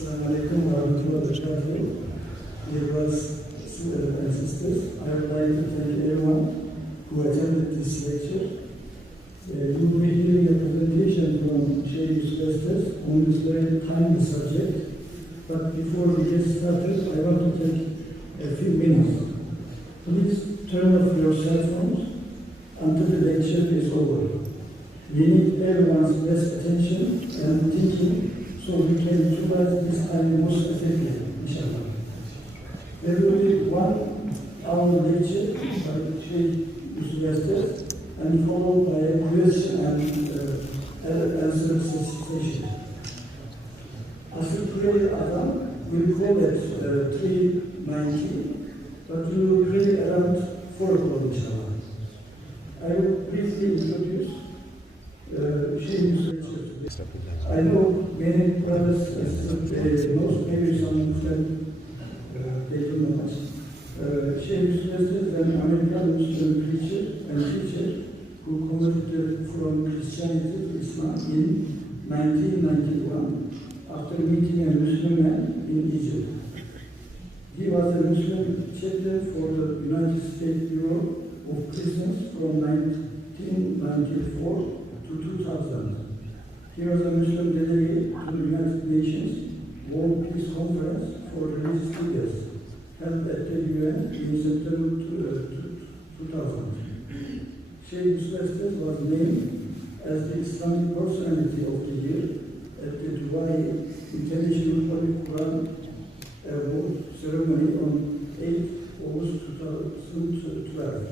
Assalamu alaikum wa rahmatullahi wa barakatuh. Dear brothers and sisters, I would like to thank everyone who attended this lecture. You will be hearing a presentation from Sheikh YUSUF Estes on this very timely subject. But before we get started, I want to take a few minutes. Please turn off your cell phones until the lecture is over. We need everyone's best attention and thinking so we can utilize this time most effectively, inshallah. There will be 1 hour lecture by Sheikh YUSUF Estes and followed by a question and answer session. After prayer Adhan, we will call at 3:19, but we will pray around 4 o'clock, inshallah. I will briefly introduce Sheikh YUSUF Estes. I know many brothers and sisters, maybe some of them, they don't know much. Sheikh YUSUF Estes is an American Muslim preacher and teacher who converted from Christianity to Islam in 1991 after meeting a Muslim man in Egypt. He was a Muslim chaplain for the United States Bureau of Prisons from 1994 to 2000. He was a Muslim delegate to the United Nations World Peace Conference for Religious Leaders, held at the UN in September 2000. Sheikh YUSUF Estes was named as the Islamic Personality of the Year at the Dawah International Holy Quran Award ceremony on 8 August 2012.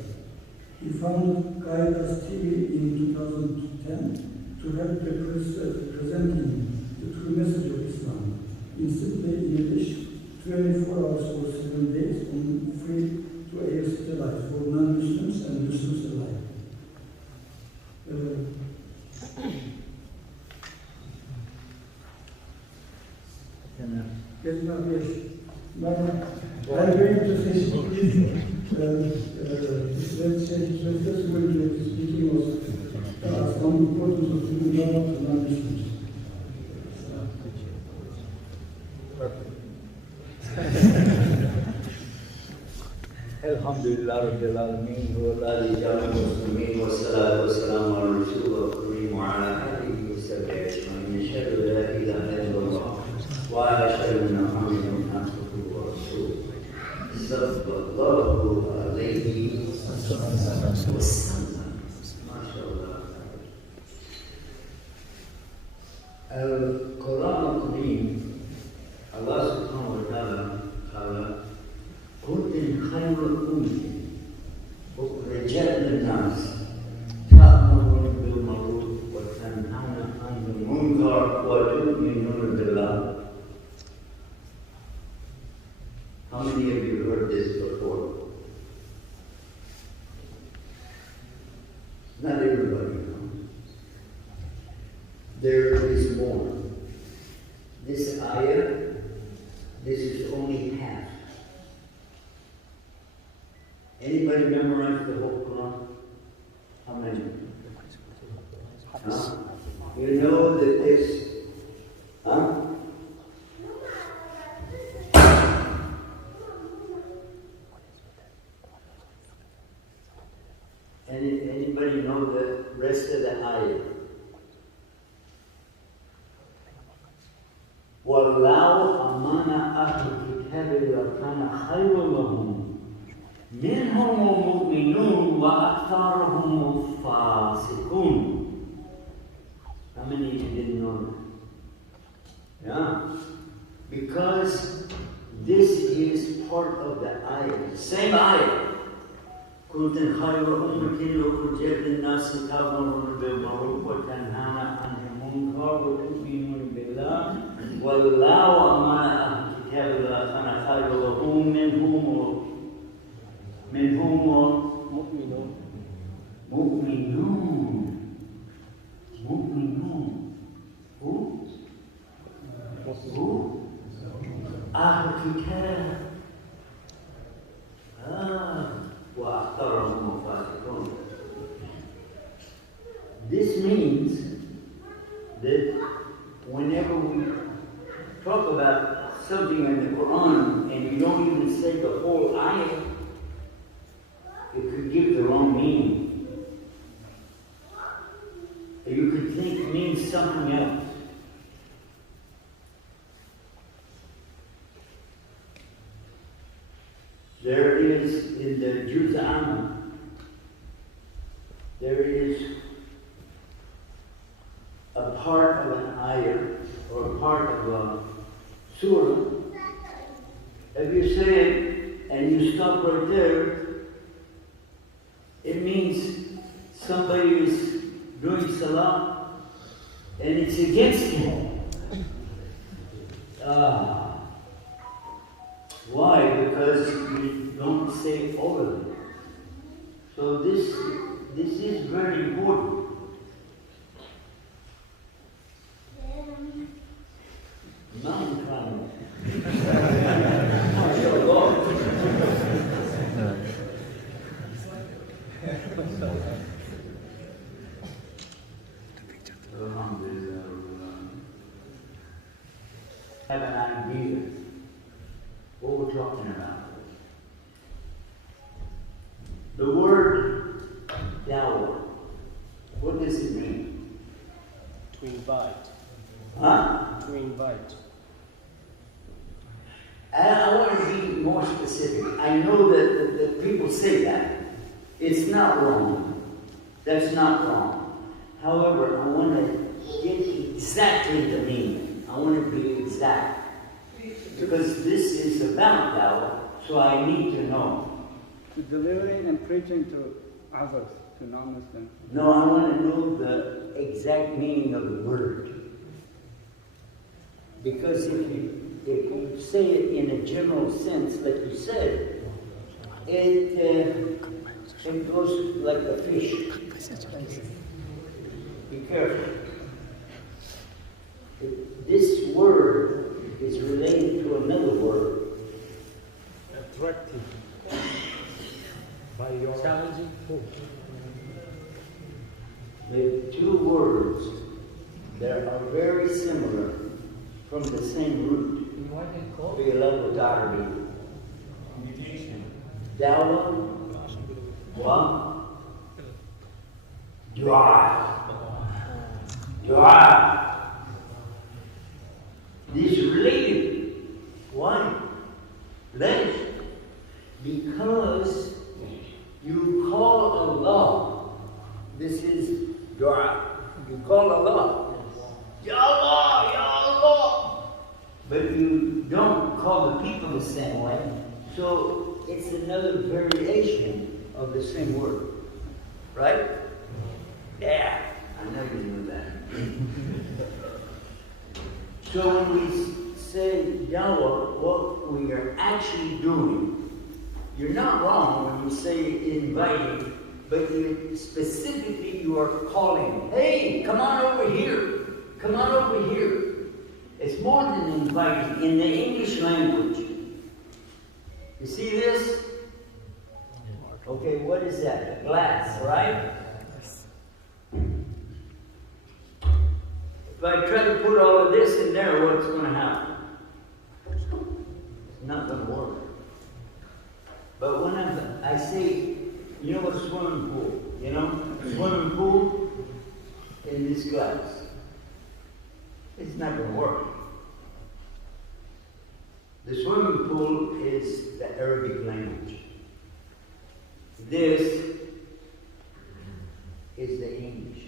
He founded Guidance TV in 2010 to help presenting the true message of Islam in simply English, 24 hours or 7 days on free to air satellite for non-Muslims and Muslims alike. I'm going to say this will be speaking of on the importance of doing Dawah to non-Muslims. Alhamdulillah Rabbil Alameen wa ala muslimin wa salatu wa salamu ala rasulullah kareem wa ala alihi wa sahbihi ajma'in. Ashhadu an la ilaha illallah wa ashhadu anna Muhammadan abduhu wa rasuluh. Sallallahu alayhi wa sallam. MashaAllah. Al-Quran al-Kareem, Allah subhanahu wa ta'ala كنتم خير أمة أخرجت للناس تأمرون بالمعروف وتنهون عن المنكر وتؤمنون بالله. How many of you heard this before? Not everybody knows. There is more. This ayah, this is only half. Anybody memorize the whole Quran? How many? Huh? You know that this, huh? Anybody know the rest of the ayah? وَاللَّهُ أَمَانَ أَهْلُ الْكِتَابِ لَكَانَ خَيْرٌ لَهُمْ منهم المؤمنون وأكثرهم الفاسقون. How many of you didn't know that? Yeah. Because this is part of the ayah. Same ayah. كنتم خير أمة أخرجت للناس تأمرون بالمعروف وتنهون عن المنكر وتؤمنون بالله والله أمر أهل الكتاب فأنا خير لهم منهم مؤمنون هو أهل الكتاب وأكثرهم فاسقون. This means that whenever we talk about something in the Quran and you don't even say the whole ayah, it could give the wrong meaning. You could think it means something else. There is in the Juz'an, there is a part of an ayah or a part of a surah. If you say it and you stop right there, it means somebody is doing salah and it's against him. Why? Because you don't say all of it. So this is very important. Non-crime. Have an idea what we're talking about. The word Dawah, what does it mean? To invite. Huh? To invite. I want to be more specific. I know that people say that. It's not wrong. That's not wrong. However, I want to get exactly the meaning. I want to be exact. Because this is about Dawah, so I need to know. To delivering and preaching to others, to non-Muslims. No, I want to know the exact meaning of the word. Because if you say it in a general sense, like you said, it goes like a fish. Be careful. This word is related to another word. Attractive by your challenging force. The two words that are very similar from the same root. Dawah wa Dawah. These are related. Why? Right? Because you call Allah. This is dua. You call Allah. Ya Allah, Ya Allah. But you don't call the people the same way. So it's another variation of the same word. Right? Yeah. I know you knew that. So when we say Dawah, what we are actually doing, you're not wrong when you say inviting, but specifically you are calling, hey, come on over here, come on over here. It's more than inviting in the English language. You see this? Okay, what is that? A glass, right? If I try to put all of this in there, what's going to happen? It's not going to work. But when I say, you know, a swimming pool, you know, a swimming pool in this glass, it's not going to work. The swimming pool is the Arabic language. This is the English.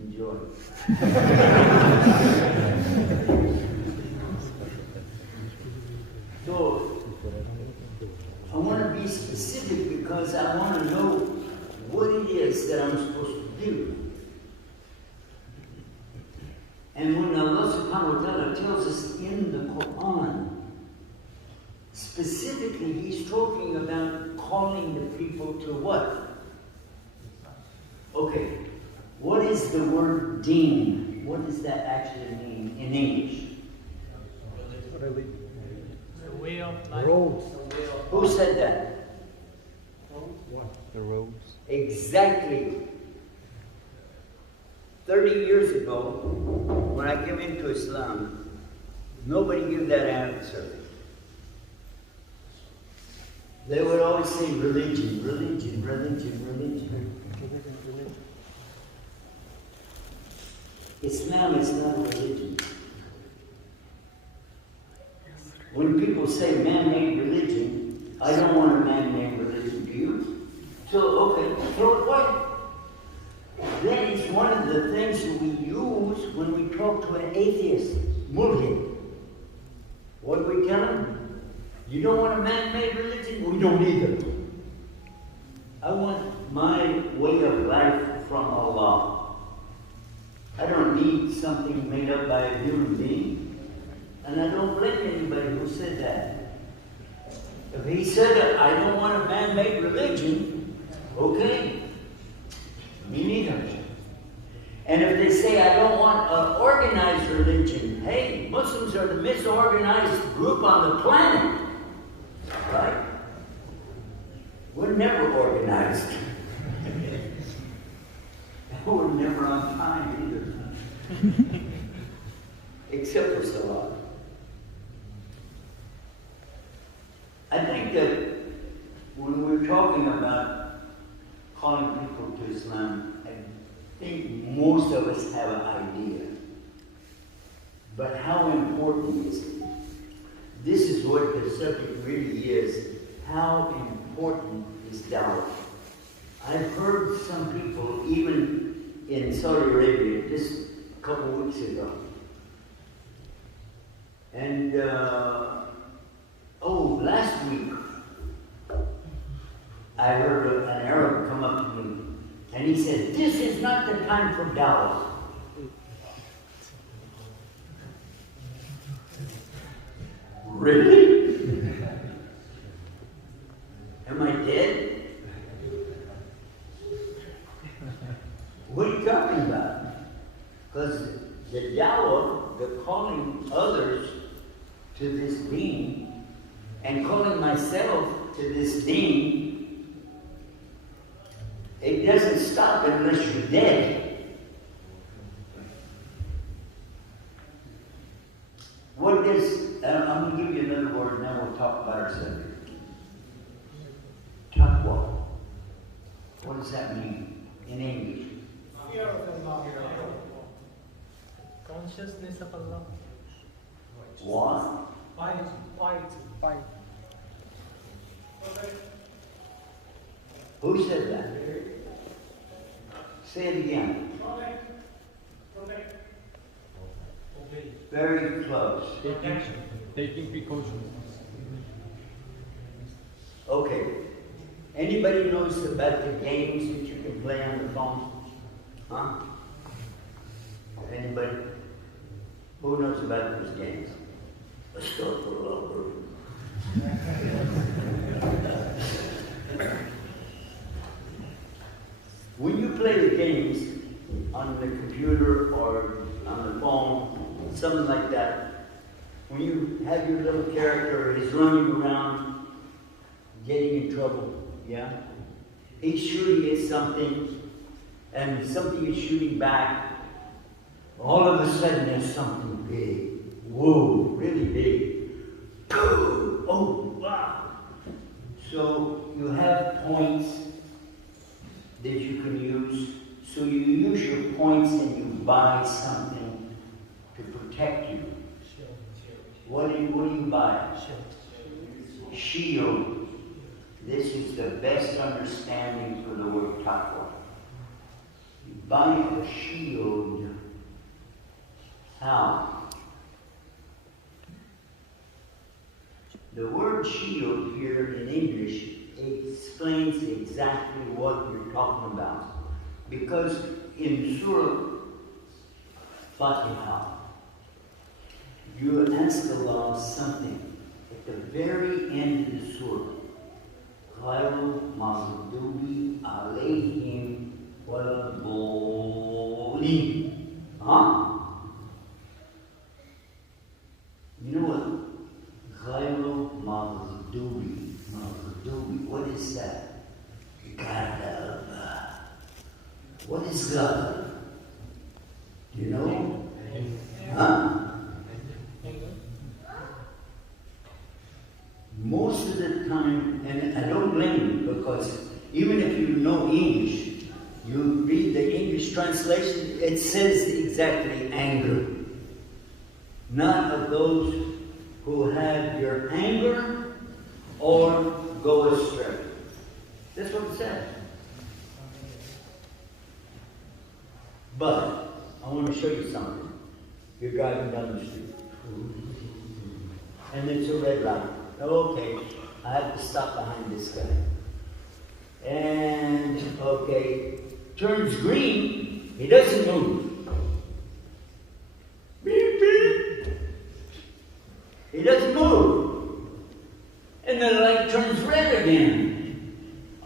Enjoy. So, I want to be is that I'm supposed to do. And when Allah subhanahu wa ta'ala tells us in the Quran, specifically He's talking about calling the people to what? Okay, what is the word deen? What does that actually mean in English? The way of life. Roads. Who said that? The roads. Exactly. 30 years ago, when I came into Islam, nobody gave that answer. They would always say religion, religion, religion, religion. Islam is not a religion. When people say man-made religion, I don't want a man-made religion, do you? So, okay, throw it away. That is one of the things that we use when we talk to an atheist, mulhid. What do we tell him? You don't want a man-made religion? We don't either. I want my way of life from Allah. I don't need something made up by a human being. And I don't blame anybody who said that. If he said, I don't want a man-made religion, okay. Me neither. And if they say, I don't want an organized religion, hey, Muslims are the misorganized group on the planet. Right? We're never organized. We're never on time either. Except for Salah. I think that when we're talking about calling people to Islam, I think most of us have an idea. But how important is it? This is what the subject really is. How important is Dawah? I've heard some people, even in Saudi Arabia, just a couple weeks ago. And, last week, I heard an Arab come up to me, and he said, this is not the time for Dawah. Really? Am I dead? What are you talking about? Because the Dawah, the calling others to this deen, and calling myself to this deen, it doesn't stop unless you're dead. What does, I'm going to give you another word and then we'll talk about our subject. Taqwa. What does that mean in English? Fear of Allah. Consciousness of Allah. What? Fight. Who said that? Say it again. Protect. Obey. Very close. Taking precautions. Okay. Anybody knows about the games that you can play on the phone? Huh? Anybody? Who knows about those games? When you play the games on the computer or on the phone, something like that, when you have your little character, he's running around, getting in trouble, yeah? He's shooting at something, and something is shooting back. All of a sudden, there's something big. Whoa, really big. Boom! Oh, wow! So you have points that you can use. So you use your points and you buy something to protect you. What do you buy? Shield. This is the best understanding for the word Taqwa. You buy a shield. How? The word shield here in English explains exactly what you're talking about. Because in Surah Fatiha, you ask Allah something at the very end of the surah. غَيْرُ مَغْضُوبِ عَلَيْهِمْ وَلَا الضَّالِّينَ. Huh? You know what? غَيْرُ مَغْضُوبِ. What is that? God. What is God? Do you know? Huh? Most of the time, and I don't blame you, because even if you know English, you read the English translation, it says exactly anger. Not of those who have your anger or go astray. That's what it says. But I want to show you something. You're driving down the street, and it's a red light. Okay, I have to stop behind this guy. And, okay, turns green, he doesn't move. Beep, beep. He doesn't move. And the light turns red again.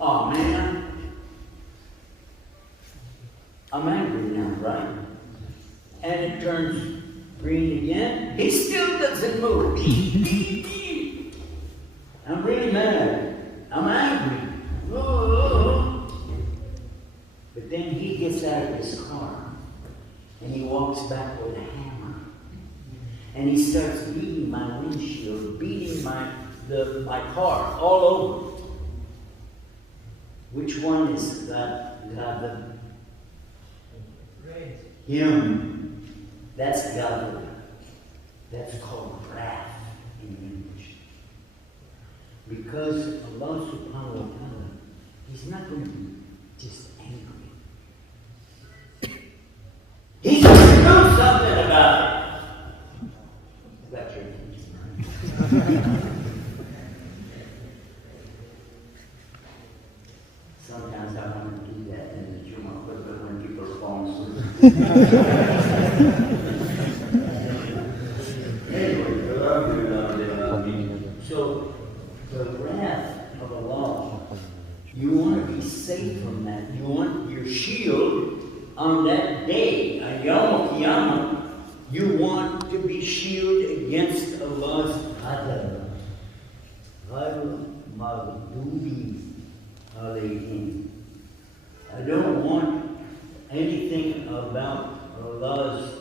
Oh, man. I'm angry now, right? And it turns green again. He still doesn't move. Beep, beep, beep. I'm really mad. I'm angry. Oh. But then he gets out of his car and he walks back with a hammer. And he starts beating my windshield, beating my car all over. Which one is God? Him. That's God. That's called wrath in English. Because Allah subhanahu wa ta'ala, He's not going to be just angry. He's going to do something about it. That's your intention. Sometimes I want to do that in the Jumu'ah, but when people are falling asleep. So, the wrath of Allah, you want to be safe from that. You want your shield on that day, on Yawm al-Qiyamah. You want to be shielded against Allah's adab. غَيْرُ مَغْضُوبِ عَلَيْهِمْ. I don't want anything about Allah's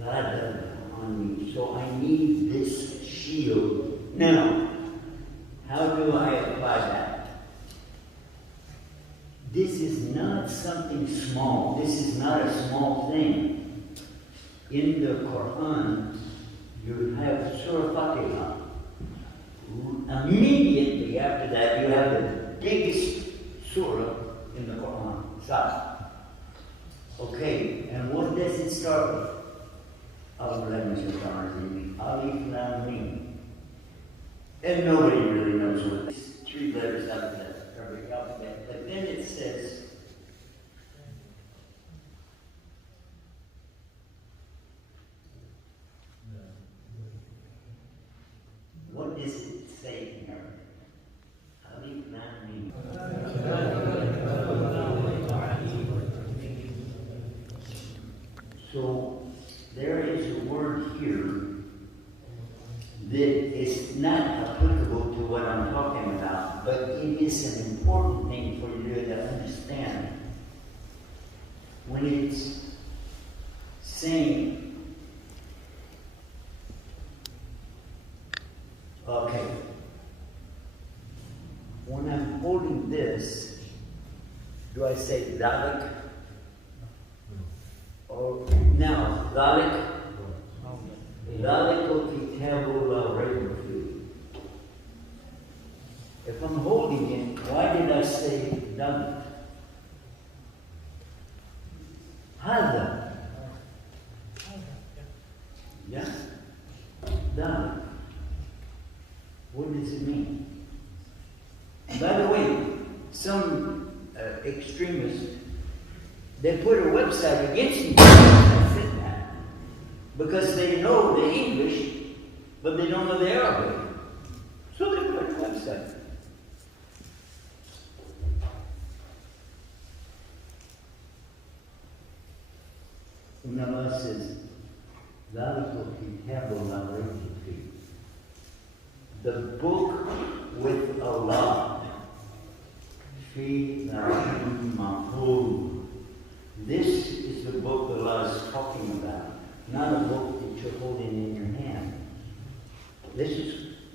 adab on me. So I need this shield. Now, how do I apply that? This is not something small. This is not a small thing. In the Quran, you have Surah Fatiha. Immediately after that, you have the biggest surah in the Quran. Sad. Okay, and what does it start with? Alif Lam Mim. And nobody really knows what these 3 letters out of that Arabic alphabet. But then it says, what does it say in Arabic? Alif Lam Mim. So there is a word here that is not applicable to what I'm talking about, but it is an important thing for you to understand. When it's saying, okay, when I'm holding this, do I say Dalik? Or now, Dalik? If I'm holding it, why did I say dalik? Hada. Yeah? Dalik. What does it mean? By the way, some extremists They put a website against me. I said that. Because they know the English, but they don't know the Arabic. So they put a website. And Allah says, the book with Allah. This is the book Allah is talking about, not a book that you're holding in your hand. This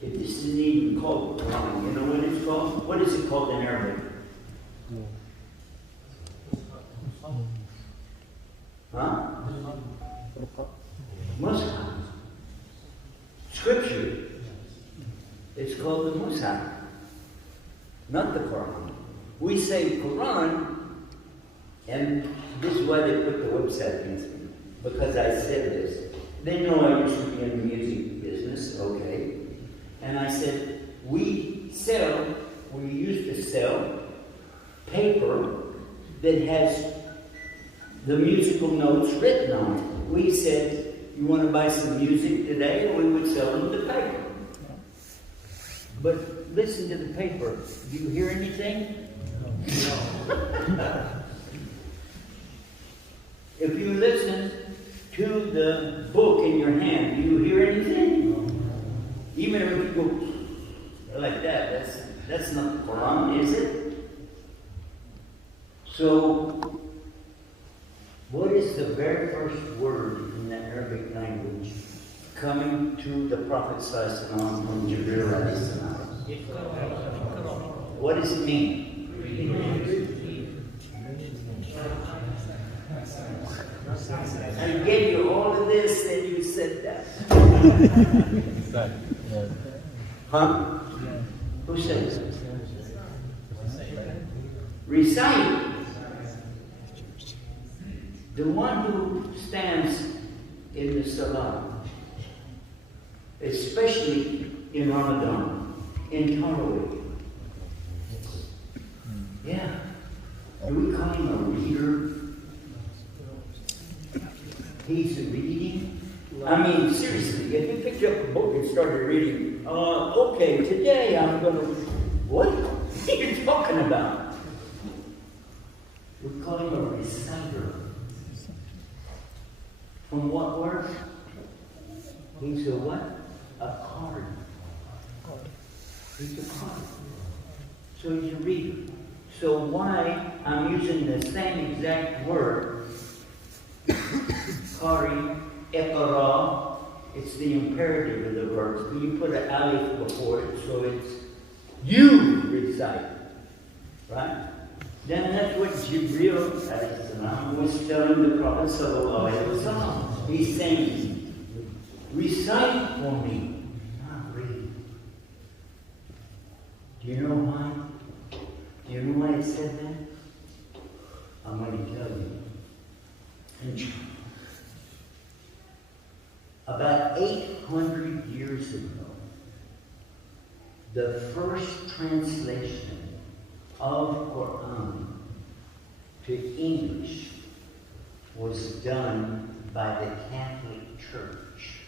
isn't even called Quran. You know what it's called? What is it called in Arabic? Huh? Mus'haf. Scripture. It's called the Mus'haf, not the Quran. We say Quran, and this is why they put the website against me, because I said this. They know I used to be in the music business, okay? And I said, we used to sell paper that has the musical notes written on it. We said, you want to buy some music today? We would sell them the paper. But listen to the paper. Do you hear anything? No. If you listen to the book in your hand, do you hear anything? Even if you go like that, that's not the Quran, is it? So, what is the very first word in the Arabic language coming to the Prophet ﷺ from Jibreel alayhi salam? What does it mean? I gave you all of this and you said that. Huh? Who said it? Recite. The one who stands in the Salah, especially in Ramadan, in Taqwa. Yeah. Do we call him a reader? He's reading? I mean, seriously, if you picked up a book and started reading, okay, today I'm going to... What are you talking about? We call him a reciter. From what word? He's a what? A card. He's a card. So he's a reader. So why I'm using the same exact word, Qari, Iqra, it's the imperative of the verb. So you put an alif before it, so it's you recite. Right? Then that's what Jibreel was telling the Prophet sallallahu alaihi wasallam. He's saying, recite for me, not read. Do you know why? Do you know why it said that? I'm going to tell you. About 800 years ago, the first translation of Quran to English was done by the Catholic Church.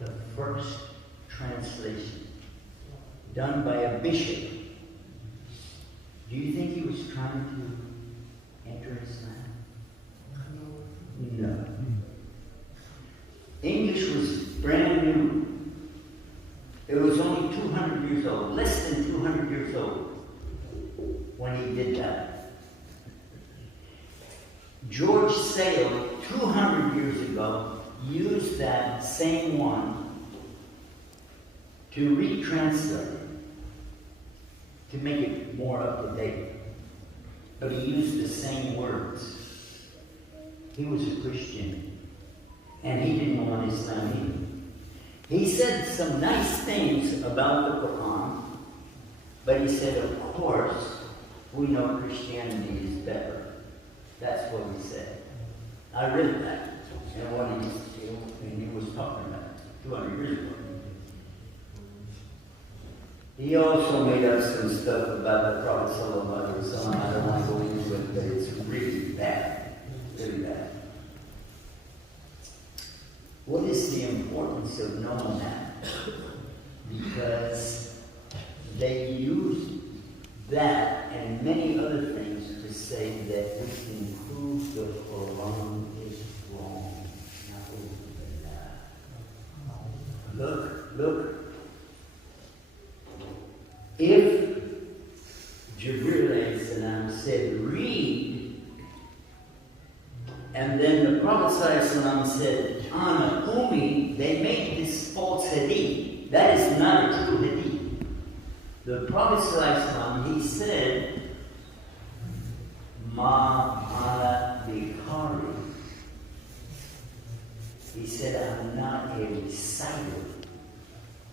The first translation done by a bishop. Do you think he was trying to enter Islam? No. English was brand new. It was only 200 years old, less than 200 years old when he did that. George Sale, 200 years ago, used that same one to retranslate it, to make it more up to date. But he used the same words. He was a Christian, and he didn't want Islam either. He said some nice things about the Quran, but he said, of course, we know Christianity is better. That's what he said. I read that, and what he was talking about 200 years ago. He also made up some stuff about the Prophet sallallahu alaihi wasallam. I don't want to go into it, but it's really bad. importance of knowing that because they use that and many other things to say that we can prove the Quran is wrong. Look. If Jibreel salam said, read, and then the Prophet said, Ana Umi, they made this false hadith. That is not a true hadith. The Prophet he said, Ma ana bikari. He said, I'm not a reciter.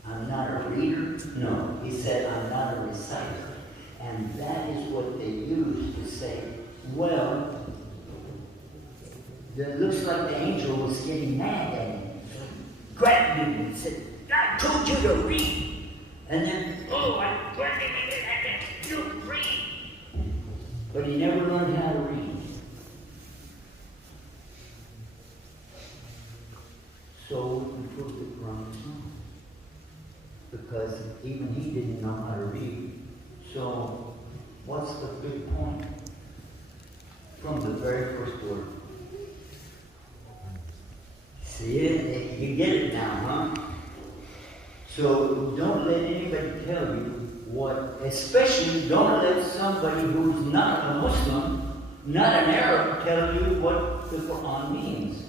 I'm not a reader. No, he said, I'm not a reciter. And that is what they use to say, well, it looks like the angel was getting mad at him. Grabbed him and said, I told you to read. And then, I you read. But he never learned how to read. So we proved the Quran was wrong. Because even he didn't know how to read. So, what's the big point? From the very first word. See it? You get it now, huh? So, don't let anybody tell you what, especially don't let somebody who's not a Muslim, not an Arab, tell you what the Quran means.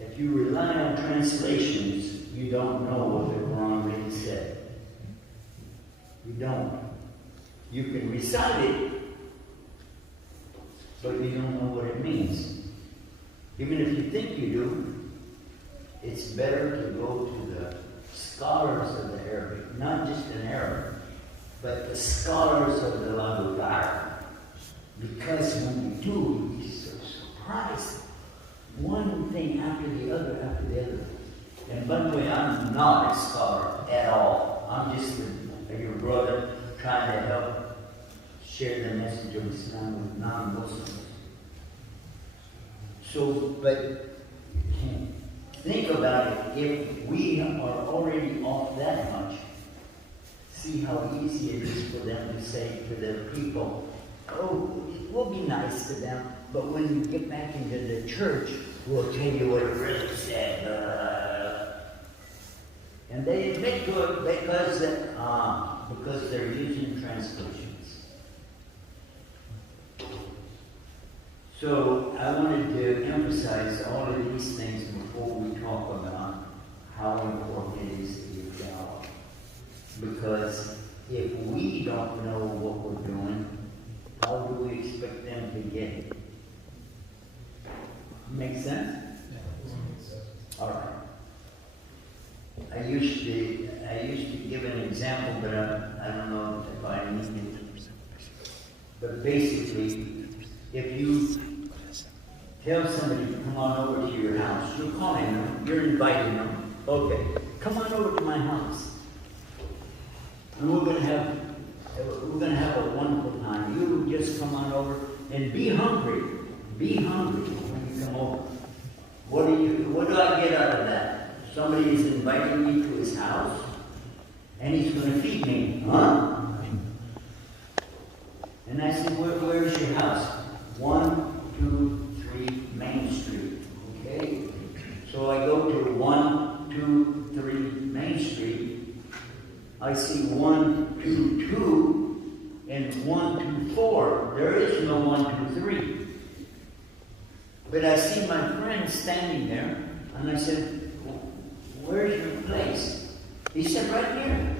If you rely on translations, you don't know what the Quran really said. You don't. You can recite it, but you don't know what it means. Even if you think you do, it's better to go to the scholars of the Arabic, not just an Arab, but the scholars of the language Arab. Because when you do, you'll be so surprised. One thing after the other, after the other. And by the way, I'm not a scholar at all. I'm just your brother trying to help share the message of Islam with non-Muslims. So, but think about it. If we are already off that much, see how easy it is for them to say to their people, oh, we'll be nice to them, but when you get back into the church, we'll tell you what it really said. And they admit to it because they're using translations. So I wanted to emphasize all of these things before we talk about how important it is to give Dawah. Because if we don't know what we're doing, how do we expect them to get it? Make sense? All right. I used to give an example, but I don't know if I need it. But basically, if you tell somebody to come on over to your house, you're calling them, you're inviting them. Okay, come on over to my house, and we're gonna have a wonderful time. You just come on over and be hungry. Be hungry when you come over. What do I get out of that? Somebody is inviting me to his house, and he's going to feed me, huh? And I said, where's your house? 1, 2, 3 Main Street. Okay? So I go to 1, 2, 3 Main Street. I see 1, 2, 2, and 1, 2, 4. There is no 1, 2, 3. But I see my friend standing there, and I said, where's your place? He said, right here.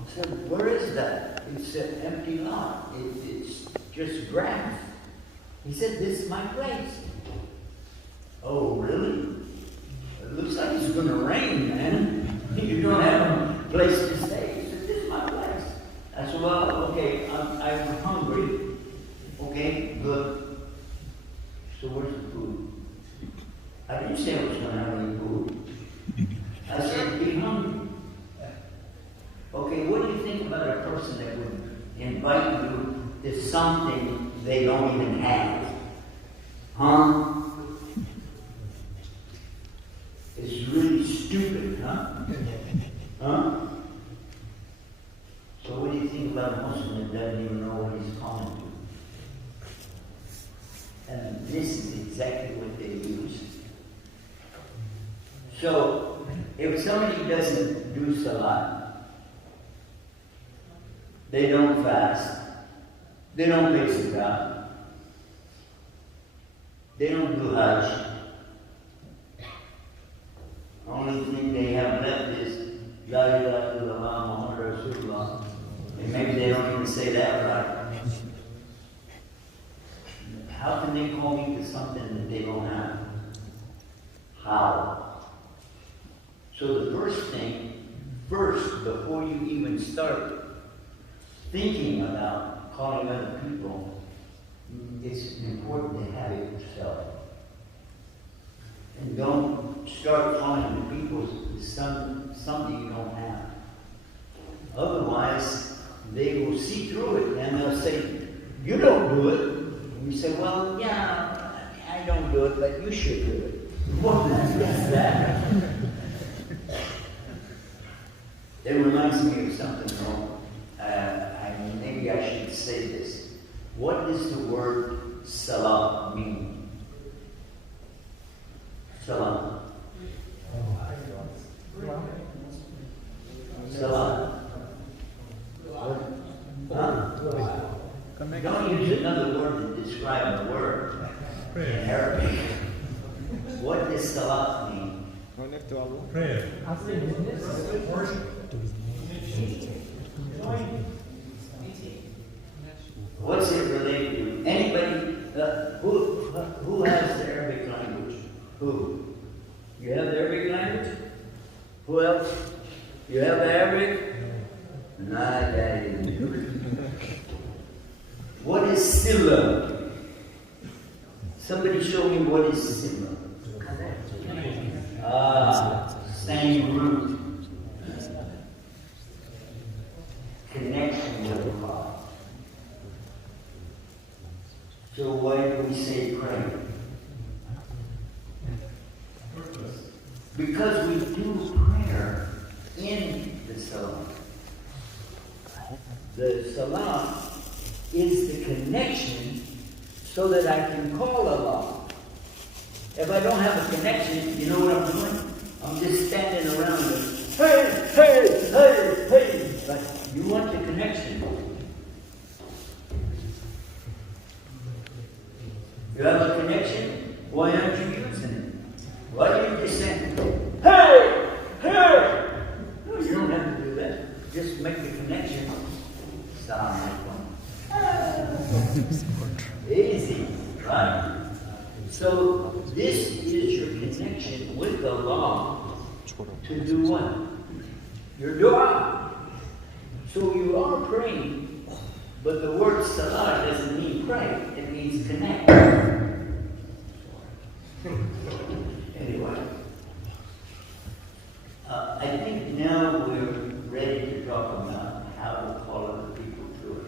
I said, where is that? It's an empty lot. It's just grass. He said, this is my place. Oh, really? It looks like it's going to rain, man. You don't have a place to stay. He said, this is my place. I said, well, okay, I'm hungry. Okay, good. So where's the food? I didn't say I was going to have any food. I said, be hungry. Okay, what do you think about a person that would invite you to something they don't even have? Huh? this is exactly what they use. So, if somebody doesn't do salat, they don't fast, they don't pay zakah, they don't do hajj, the only thing they have left is La ilaha illallah Muhammad Rasulullah. And maybe they don't even say that right. How can they call me to something that they don't have? How? So the first thing, before you even start thinking about calling other people, it's important to have it yourself. And don't start calling the people something you don't have. Otherwise, they will see through it and they'll say, you don't do it. And you say, well, yeah, I don't do it, but you should do it. Well, that's that. It reminds me of something wrong. Maybe I should say this. What does the word salah mean? Salah. Salah. Huh? Don't use another word to describe a word in Arabic. What does salah mean? Connect to Allah. Prayer. What's it related to? Anybody? Who has the Arabic language? Who? You have the Arabic language? Who else? You have Arabic? No, that isn't. What is sila? Somebody show me what is sila. Same root. Connection with God. So why do we say pray? Because we do prayer in the salah. The salah is the connection so that I can call Allah. If I don't have a connection, you know what I'm doing? I'm just standing around and, hey, hey, hey, hey. But you want the connection. You have a connection? Why aren't you using it? Why are you just saying, hey, hey? No, you don't have to do that. Just make the connection. Sound like one. Easy, right? So this is your connection with Allah to do what? Your dua. So you are praying, but the word salah doesn't mean pray. It means connect. Anyway, I think now we're ready to talk about how to call other people to it.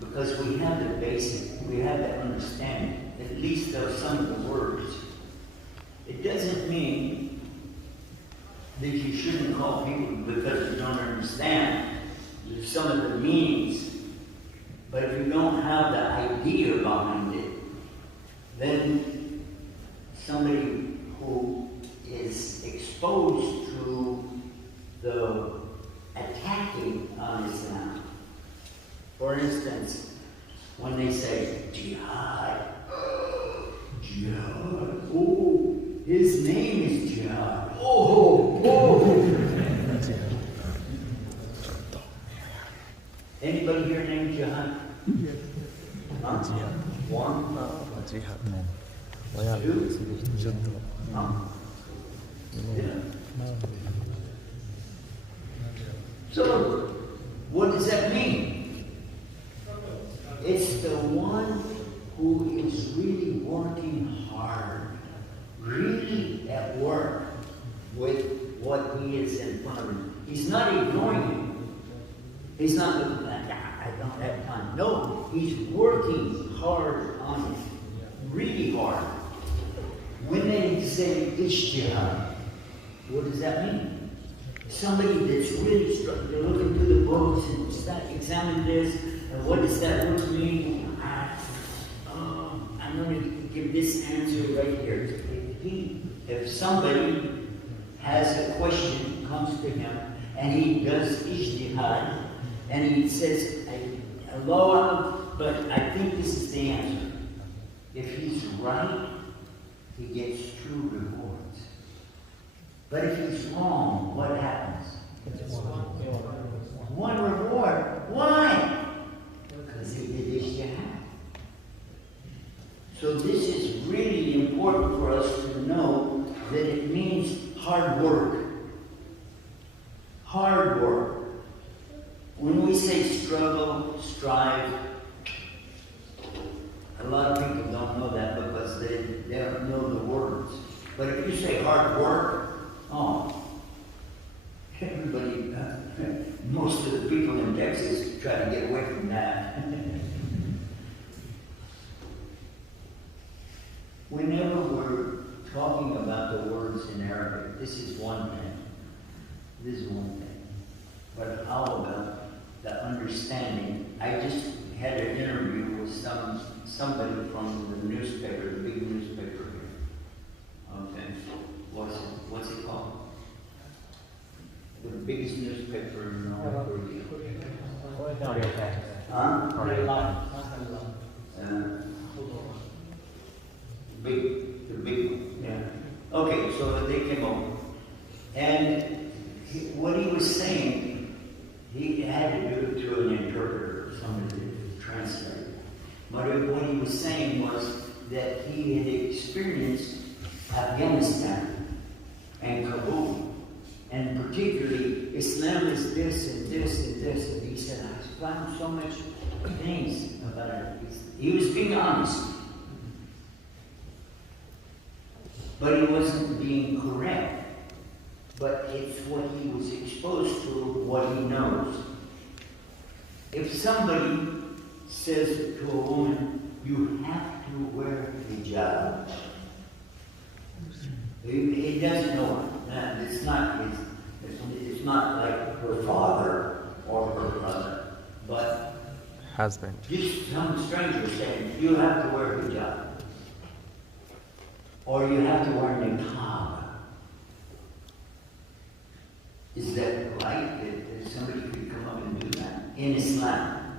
Because we have the basic, we have the understanding, at least of some of the words. It doesn't mean that you shouldn't call people because you don't understand some of the meanings. But if you don't have the idea behind it, then somebody who is exposed to the attacking on Islam, for instance, when they say jihad, jihad, oh, his name is jihad, oh. Anybody here named Jihad? Huh? One? Jihad. Two? Yeah. So, what does that mean? It's the one who is really working hard, really at work with what he is in front of him. He's not ignoring it. He's not looking like, I don't have time. No, he's working hard on it. Really hard. When they say ijtihad, what does that mean? Somebody that's really struggling, they're looking through the books and start examining this, and what does that word mean? I'm going to give give this answer right here. If somebody has a question, comes to him, and he does ijtihad, and he says, Allah, but I think this is the answer. If he's right, he gets true rewards. But if he's wrong, what happens? One reward. Why? Because he did ijtihad. So this is really important for us to know that it means hard work. Hard work. When we say struggle, strive, a lot of people don't know that because they don't know the words. But if you say hard work, everybody, most of the people in Texas try to get away from that. Whenever we're talking about the words in Arabic, this is one thing. This is one thing. But how about the understanding? I just had an interview with somebody from the newspaper, the big newspaper here. Okay. What's it called? The biggest newspaper in North Korea. The big one. Yeah. Okay, so they came over. And what he was saying, he had to do it to an interpreter, somebody to translate. But what he was saying was that he had experienced Afghanistan and Kabul, and particularly Islam is this and this and this. And he said, I found so much things about it. He was being honest. But he wasn't being correct. But it's what he was exposed to, what he knows. If somebody says to a woman, you have to wear hijab, he doesn't know it. It's not like her father or her brother, but husband. Just some stranger saying, you have to wear hijab. Or you have to wear niqab. Is that right? That somebody could come up and do that in Islam?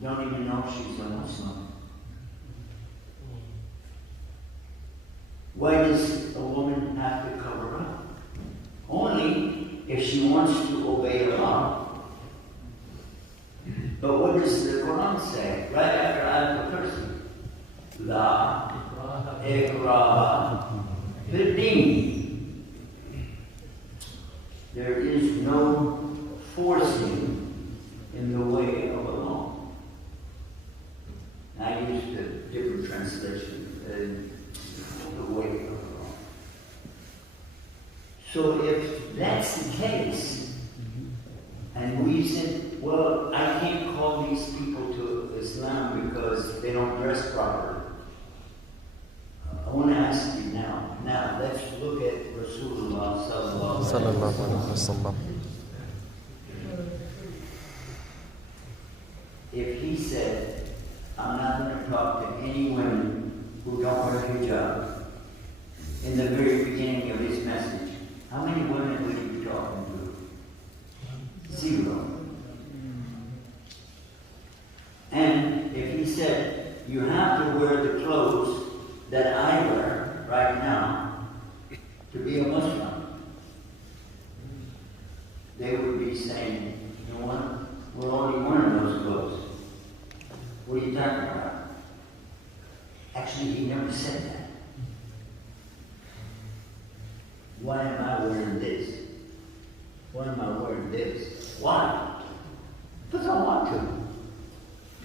You don't even know if she's a Muslim. Why does a woman have to cover up? Only if she wants to obey Allah. But what does the Quran say? Right after Ayatul Kursi. La ikraha fid-din. There is no forcing in the way of Allah. I used a different translation, the way of Allah. So if that's the case, and we said, well, I can't call these people to Islam because they don't dress properly. I want to ask you now. Now, let's look at Rasulullah sallallahu alaihi wasallam. If he said, I'm not going to talk to any women who don't wear hijab, in the very beginning of his message, how many women would he be talking to? 0. And if he said, you have to wear the clothes that I wear right now to be a Muslim, they would be saying, you know what? We're only wearing those clothes. What are you talking about? Actually, he never said that. Why am I wearing this? Why am I wearing this? Why? Because I want to.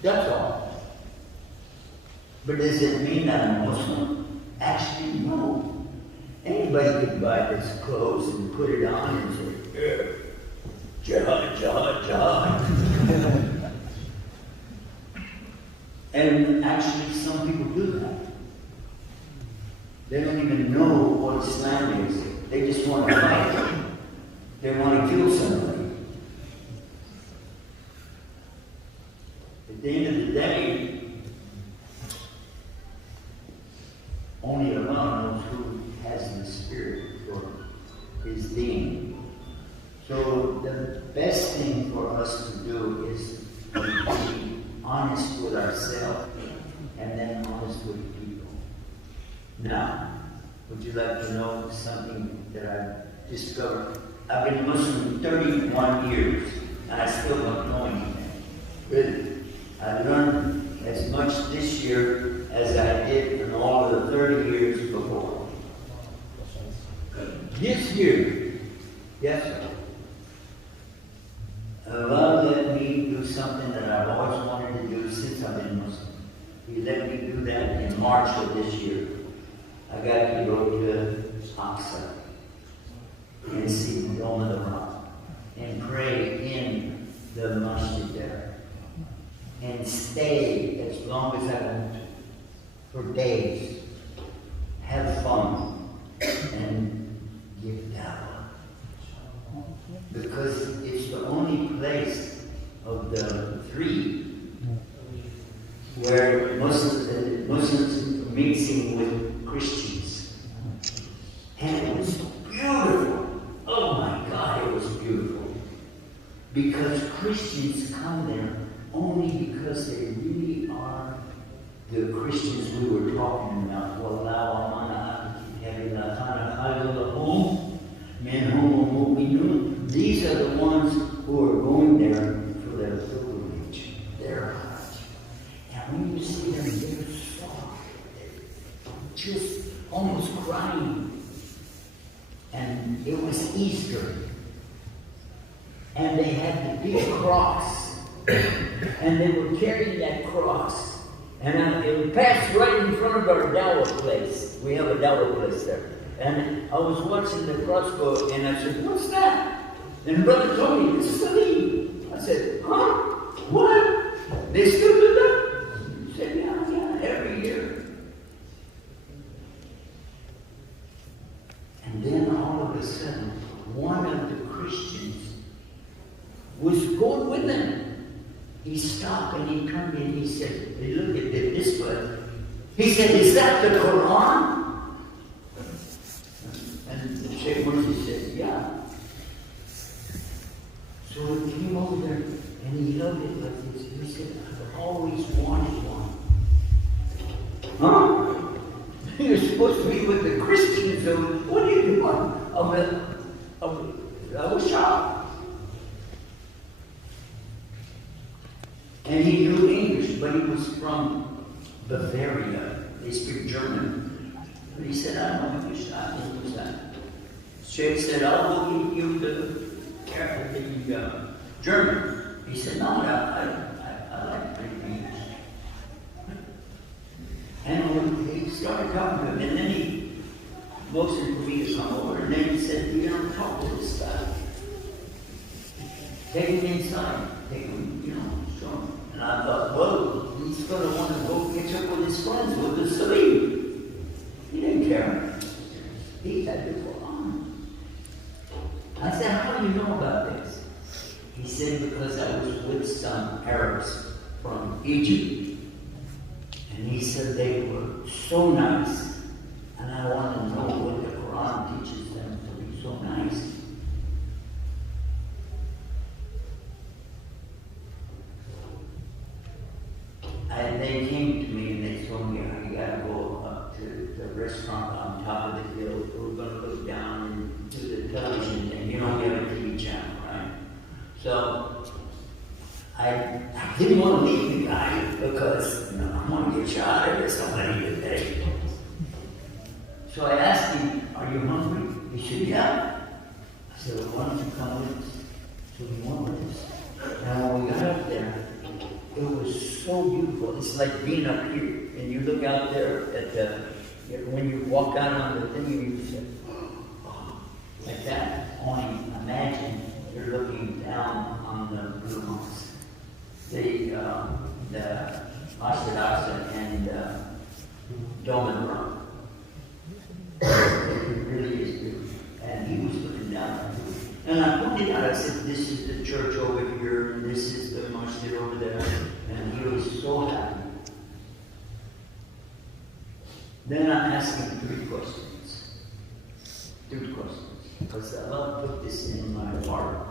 That's all. But does it mean that I'm Muslim? Actually, no. Anybody could buy this clothes and put it on and say, jihad, jihad, jihad. And actually, some people do that. They don't even know what Islam is. They just want to fight. They want to kill somebody. At the end of the day, only Allah knows who has the spirit for his being. So the best thing for us to do is to be honest with ourselves and then honest with people. Now, would you like to know something that I've discovered? I've been Muslim 31 years and I still don't know anything. Really. I learned as much this year as I did in all of the 30 years before. This year, yes, sir. Allah let me do something that I've always wanted to do since I've been Muslim. He let me do that in March of this year. I got to go to Aqsa and see the Dome of the Rock and pray in the masjid there and stay as long as I want to, for days, have fun, and give dawah. Because it's the only place of the three where Muslims mixing with Christians. And it was beautiful. Oh my God, it was beautiful. Because Christians come there only because they really are the Christians we were talking about. These are the ones who are going there for their pilgrimage, their Hajj. And when you see them, they're soft, just almost crying. And it was Easter. And they had the big cross. And they were carrying that cross. And it passed right in front of our Dawah place. We have a Dawah place there. And I was watching the cross go, and I said, "What's that?" And brother told me, "It's a salim." I said, "Huh? What? They still do that?" He said, yeah, every year. And then all of a sudden, one of the Christians was going with them. He stopped and he turned and he said, he looked at the display. He said, "Is that the Quran?" And the Sheikh Mursi said, "Yeah." So he came over there and he held it like this. He said, "I've always wanted one." Huh? You're supposed to be with the Christians, so what do you want? I was shocked. And he knew English, but he was from Bavaria. They speak German. But he said, "I know English, I understand." Sheikh said, "I'll go give you the German." He said, "No, I like English." And when he started talking to him, and then he motioned for me to come over, and then he said, "You don't talk to this guy. Take him inside. Take him, show him." And I thought, well, he's going to want to go catch up with his friends with the salim. He didn't care. He had the Quran. I said, "How do you know about this?" He said, "Because I was with some Arabs from Egypt. And he said they were so nice. And I want to know what the Quran teaches them to be so nice." And they came to me and they told me, "You got to go up to the restaurant on top of the hill. We're going to look down into the television thing. You know, we have a TV channel, right?" So I didn't want to leave the guy because I want to get shot at or somebody today. So I asked him, "Are you hungry?" He said, "Yeah." I said, "Well, why don't you come with us?" So he went with us. And when we got up there, it was so beautiful. It's like being up here, and you look out there at when you walk out on the thing, and you say, "Oh," like that. Only imagine you're looking down on the Blue Mosque, the Masjid Aqsa and Dome of the Rock. It really is beautiful. And he was looking down on it. And I pointed out, I said, "This is the church over here, and this is the masjid over there." And he asking 3 questions. 3 questions. Because Allah put this in my heart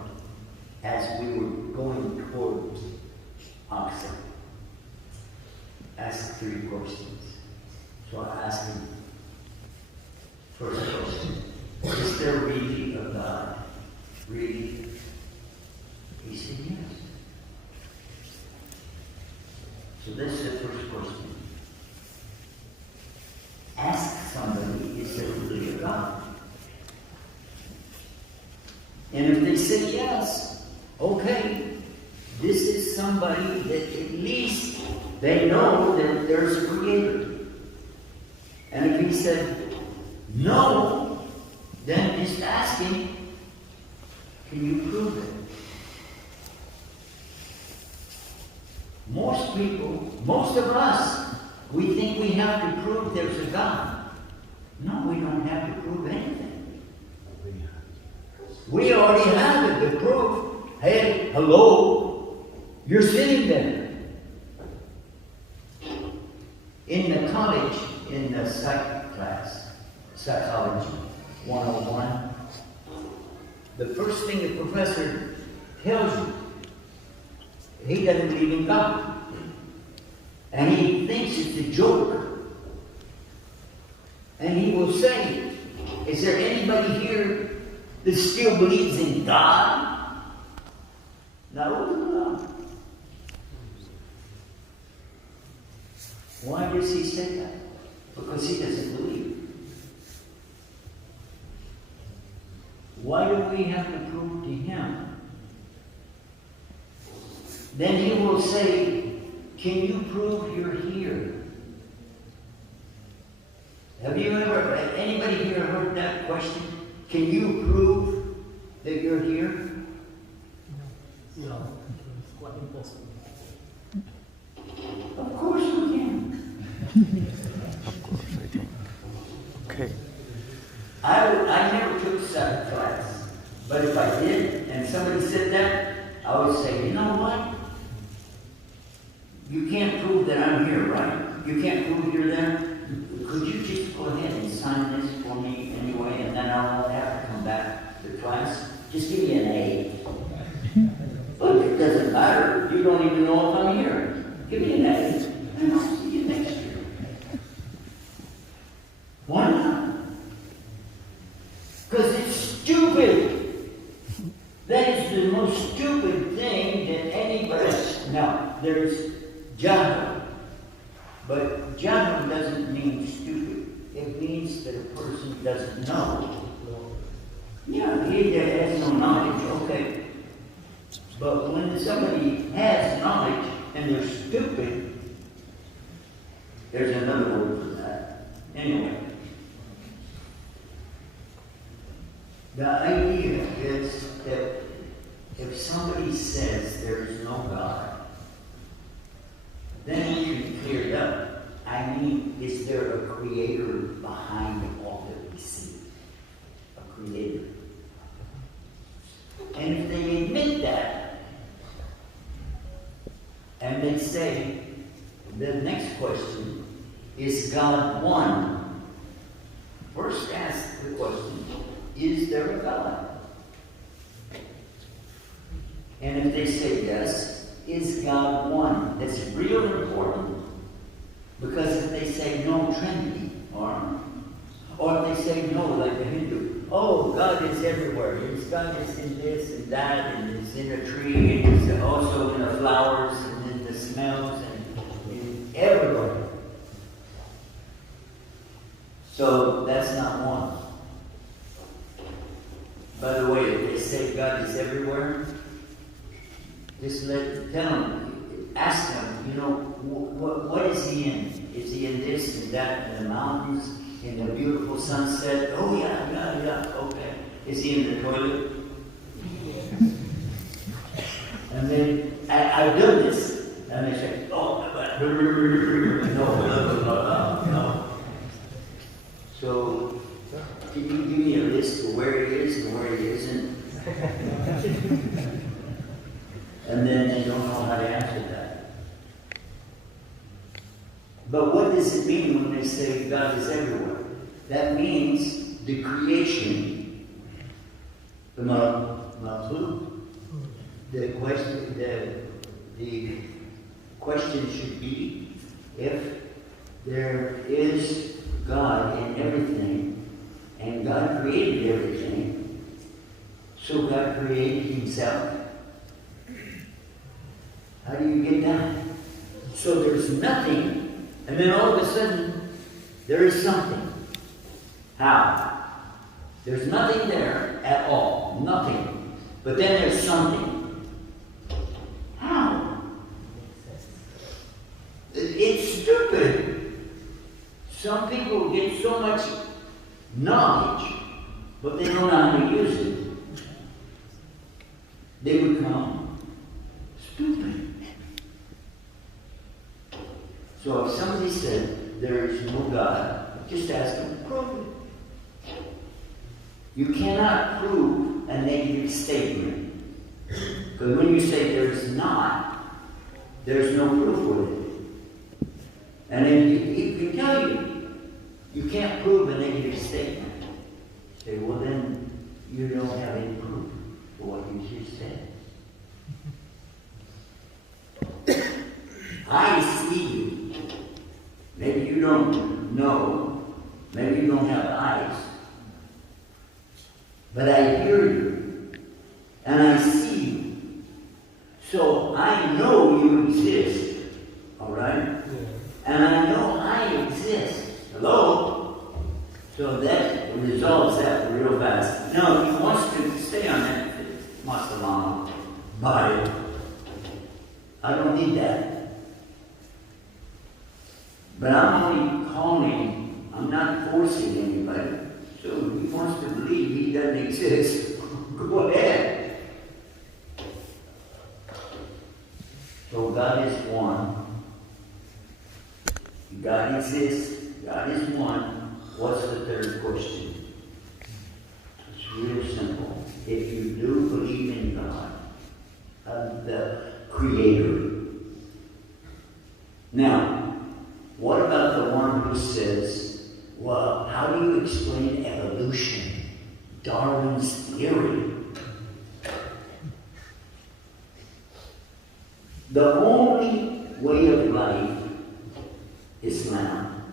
as we were going towards Aqsa. Ask 3 questions. So I asked him, first question, is there really a God? Really? He said yes. So this is the first question. Ask somebody, is there really a God? And if they say yes, okay, this is somebody that at least they know that there's a creator. And if he said no, then just ask him, can you prove it? Most people, most of us, we think we have to prove there's a God. No, we don't have to prove anything. We already have it, the proof. Hey, hello, you're sitting there. In the college, in the psych class, Psychology 101, the first thing the professor tells you, he doesn't believe in God. And he thinks it's a joke. And he will say, is there anybody here that still believes in God? No. Why does he say that? Because he doesn't believe. Why do we have to prove to him? Then he will say, can you prove you're here? Have you ever, anybody here heard that question? Can you prove that you're here? No, it's quite impossible. Of course we can. Of course, I think. Okay. I never took psych class, but if I did, and somebody said that, I would say, you know what? You can't prove that I'm here, right? You can't prove you're there? Could you just go ahead and sign this for me anyway, and then I won't have to come back to class? Just give me an A. Look, it doesn't matter. You don't even know if I'm here. Give me an A, and I'll see you next year. Why not? Because it's stupid. That is the most stupid thing that anybody... Now, there's Jahl. But Jahl doesn't mean stupid. It means that a person doesn't know. Yeah, he has no knowledge, okay. But when somebody has knowledge and they're stupid, there's another word for that. Anyway. The idea is that if somebody says there is no God, then we can clear it up. I mean, is there a creator behind all that we see? A creator. And if they admit that, and they say, the next question, is God one? First ask the question, is there a God? And if they say yes, is God one? That's real important. Because if they say no Trinity, or if they say no, like the Hindu, oh, God is everywhere. God is in this and that, and it's in a tree, and it's also in the flowers, and in the smells, and in everywhere. So that's not one. By the way, if they say God is everywhere, just tell them, ask them, you know, what is he in? Is he in this and that, in the mountains, in the beautiful sunset? Oh yeah, okay. Is he in the toilet? And then, I've done this, and they say, oh, no. So, can you give me a list of where he is and where he isn't? And then they don't know how to answer that. But what does it mean when they say God is everywhere? That means the creation, the makhluk. The question should be, if there is God in everything, and God created everything, so God created himself. How do you get that? So there's nothing, and then all of a sudden, there is something. How? There's nothing there at all. Nothing. But then there's something. How? It's stupid. Some people get so much knowledge, but they don't know how to use it. They become stupid. So if somebody said there is no God, just ask them, prove it. You cannot prove a negative statement. Because when you say there's not, there's no proof with it. And if he can tell you can't prove a negative statement, say, well then you don't have any proof for what you just said. I see you. Maybe you don't know. Maybe you don't have eyes. But I hear you. And I see you. So I know you exist. Alright? And I know I exist. Hello? So that resolves that real fast. No, he wants to stay on that. Masalama. Bye. I don't need that. But I'm only calling, I'm not forcing anybody. So if he wants to believe he doesn't exist, go ahead. So God is one. God exists. God is one. What's the third question? It's real simple. If you do believe in God, the Creator. Now, what about the one who says, well, how do you explain evolution? Darwin's theory. The only way of life, Islam,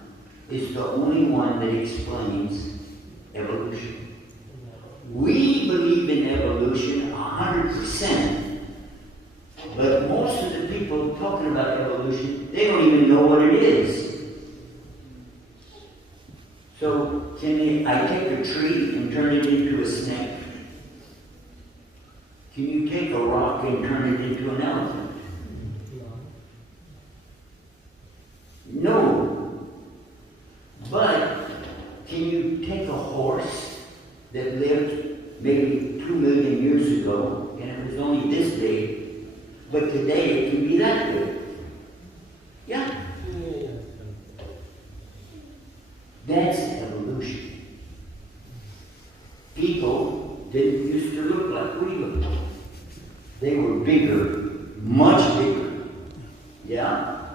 is the only one that explains evolution. We believe in evolution 100%. But most of the people talking about evolution, they don't even know what it is. So, I take a tree and turn it into a snake? Can you take a rock and turn it into an elephant? No. But, can you take a horse that lived maybe 2 million years ago, and it was only this big, but today it can be that good? Yeah. That's evolution. People didn't used to look like we look. They were bigger, much bigger. Yeah?